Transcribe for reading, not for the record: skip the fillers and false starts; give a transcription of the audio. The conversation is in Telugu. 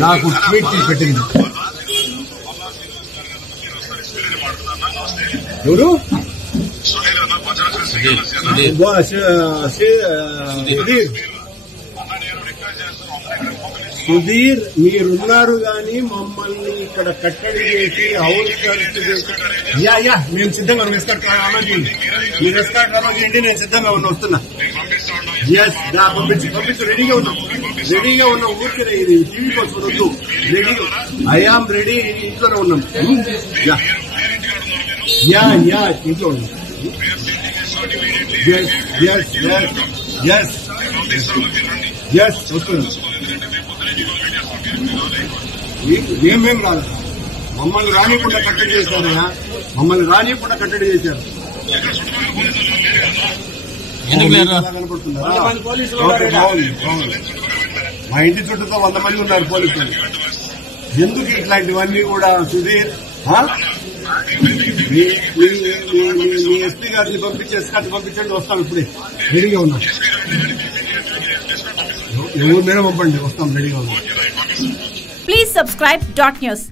నాకు ట్వీట్ పెట్టింది. ఎవరు? సుధీర్, మీరున్నారు గాని మమ్మల్ని ఇక్కడ కట్టడి చేసి యా మేము సిద్ధంగా ఉన్నాం. ఎస్కార్ట్ మీరు ఎస్కార్ట్ చేయండి, నేను సిద్ధంగా ఉన్నా, వస్తున్నా. ఎస్, పంపించు. రెడీగా ఉన్నాం. ఊరికే ఇది టీవీ కోసం వద్దు. Ready, I am ready. ఇంట్లోనే ఉన్నాం. యా ఇంట్లో ఉన్నాం. ఎస్ వస్తున్నాం. మేమేం రాదు. మమ్మల్ని రానికుండా కట్టడి చేశారయ్యా. కనపడుతుందా? మా ఇంటి చుట్టూతో 100 మంది ఉన్నారు పోలీసులు. ఎందుకు ఇట్లాంటివన్నీ కూడా? సుధీర్, మీ ఎస్పీ గారిని పంపించండి, వస్తాం. ఇప్పుడే రెడీగా ఉన్నాం. ఎవరు మేడం పంపండి, వస్తాం, రెడీగా ఉన్నాం. Please subscribe .news.